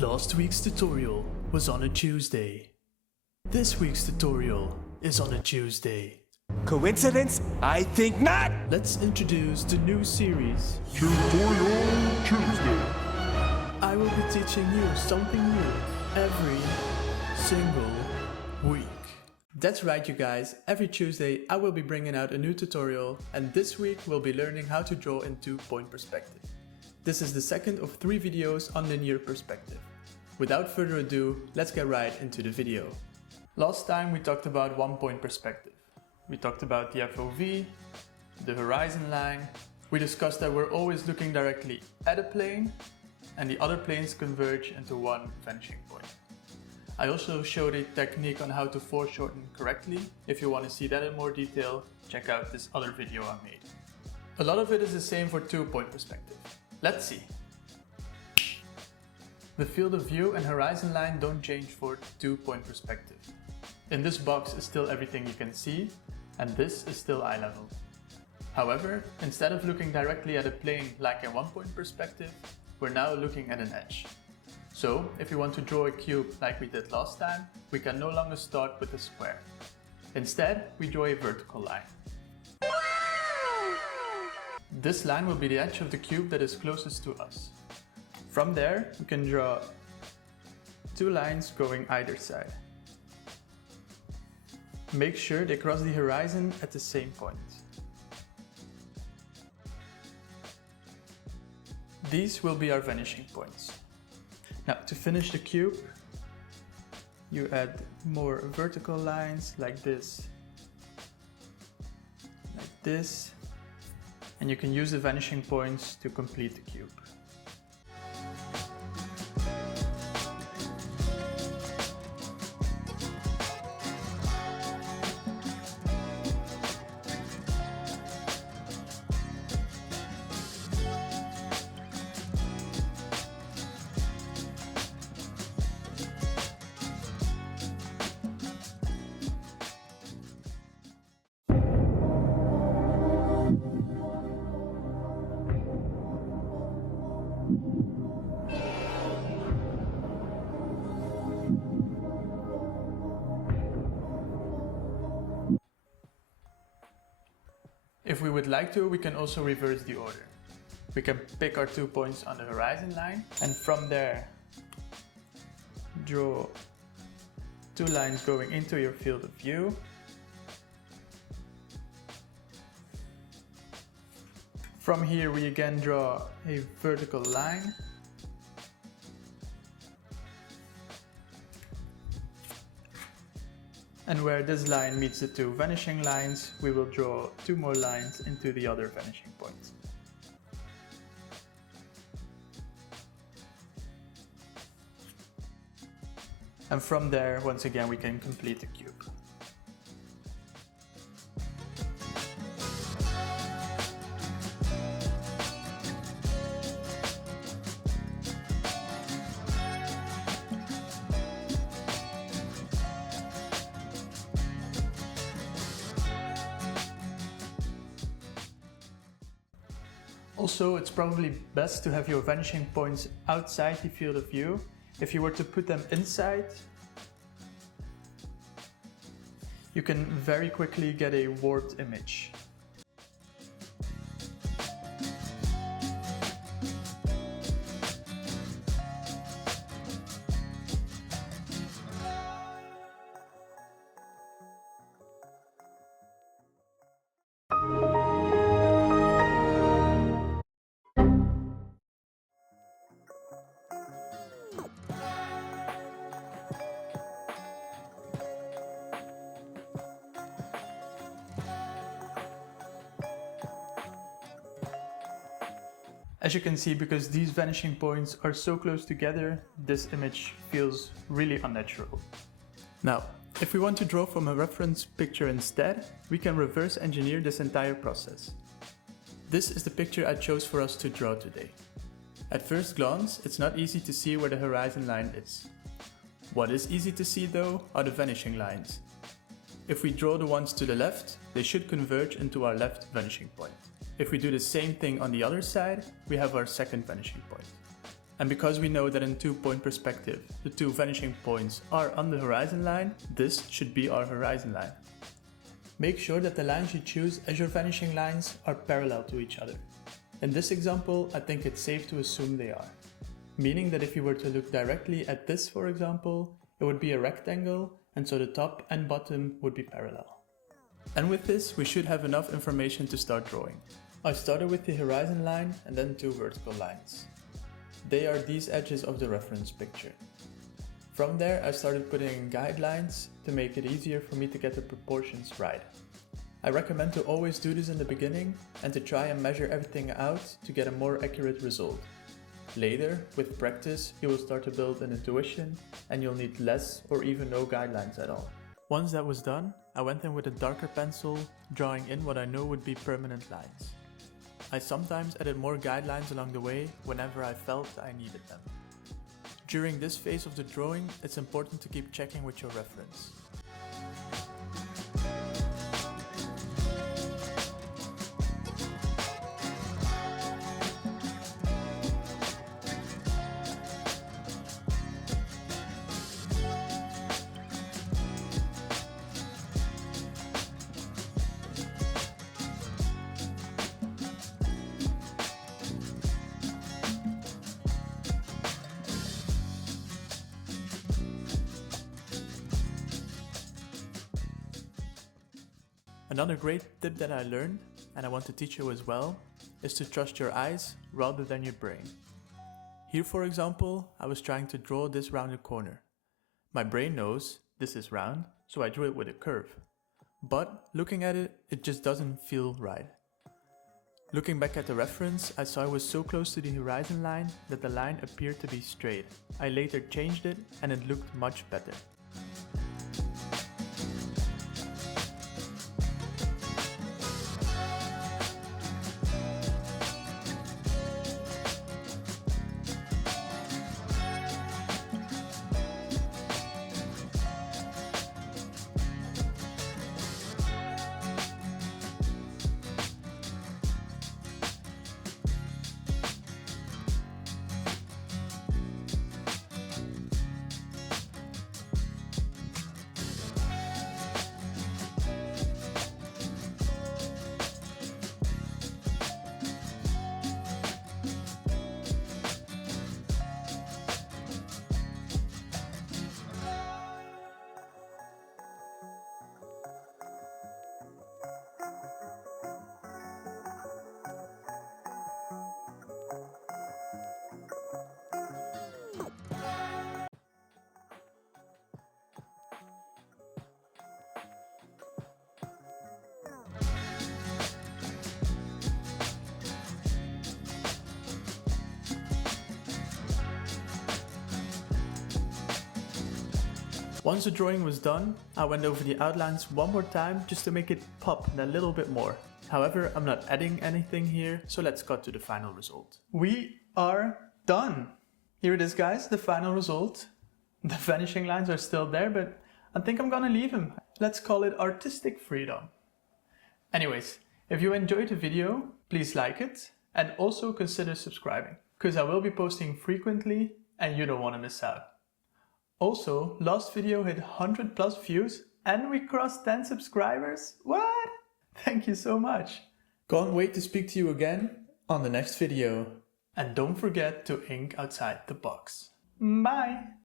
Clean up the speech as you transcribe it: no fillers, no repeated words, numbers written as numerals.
Last week's tutorial was on a Tuesday. This week's tutorial is on a Tuesday. Coincidence? I think not! Let's introduce the new series. Tutorial Tuesday. I will be teaching you something new every single week. That's right, you guys. Every Tuesday I will be bringing out a new tutorial, and this week we'll be learning how to draw in 2-point perspective. This is the second of 3 videos on linear perspective. Without further ado, let's get right into the video. Last time we talked about 1-point perspective. We talked about the FOV, the horizon line. We discussed that we're always looking directly at a plane and the other planes converge into one vanishing point. I also showed a technique on how to foreshorten correctly. If you want to see that in more detail, check out this other video I made. A lot of it is the same for 2-point perspective. Let's see. The field of view and horizon line don't change for 2-point perspective. In this box is still everything you can see, and this is still eye level. However, instead of looking directly at a plane like a 1-point perspective, we're now looking at an edge. So, if you want to draw a cube like we did last time, we can no longer start with a square. Instead, we draw a vertical line. This line will be the edge of the cube that is closest to us. From there, we can draw 2 lines going either side. Make sure they cross the horizon at the same point. These will be our vanishing points. Now, to finish the cube, you add more vertical lines like this, and you can use the vanishing points to complete the cube. If we would like to, we can also reverse the order. We can pick our 2 points on the horizon line, and from there draw 2 lines going into your field of view. From here we again draw a vertical line. And where this line meets the 2 vanishing lines, we will draw 2 more lines into the other vanishing points. And from there, once again, we can complete the cube. Also, it's probably best to have your vanishing points outside the field of view. If you were to put them inside, you can very quickly get a warped image. As you can see, because these vanishing points are so close together, this image feels really unnatural. Now, if we want to draw from a reference picture instead, we can reverse engineer this entire process. This is the picture I chose for us to draw today. At first glance, it's not easy to see where the horizon line is. What is easy to see though are the vanishing lines. If we draw the ones to the left, they should converge into our left vanishing point. If we do the same thing on the other side, we have our second vanishing point. And because we know that in 2-point perspective, the two vanishing points are on the horizon line, this should be our horizon line. Make sure that the lines you choose as your vanishing lines are parallel to each other. In this example, I think it's safe to assume they are. Meaning that if you were to look directly at this, for example, it would be a rectangle, and so the top and bottom would be parallel. And with this, we should have enough information to start drawing. I started with the horizon line and then two vertical lines. They are these edges of the reference picture. From there, I started putting in guidelines to make it easier for me to get the proportions right. I recommend to always do this in the beginning and to try and measure everything out to get a more accurate result. Later, with practice, you will start to build an intuition and you'll need less or even no guidelines at all. Once that was done, I went in with a darker pencil, drawing in what I know would be permanent lines. I sometimes added more guidelines along the way whenever I felt I needed them. During this phase of the drawing, it's important to keep checking with your reference. Another great tip that I learned, and I want to teach you as well, is to trust your eyes rather than your brain. Here, for example, I was trying to draw this rounded corner. My brain knows this is round, so I drew it with a curve. But looking at it, it just doesn't feel right. Looking back at the reference, I saw I was so close to the horizon line that the line appeared to be straight. I later changed it and it looked much better. Once the drawing was done, I went over the outlines one more time just to make it pop a little bit more. However, I'm not adding anything here, so let's cut to the final result. We are done! Here it is, guys, the final result. The vanishing lines are still there, but I think I'm gonna leave them. Let's call it artistic freedom. Anyways, if you enjoyed the video, please like it and also consider subscribing, because I will be posting frequently and you don't want to miss out. Also, last video hit 100+ views and we crossed 10 subscribers. What? Thank you so much. Can't wait to speak to you again on the next video. And don't forget to ink outside the box. Bye!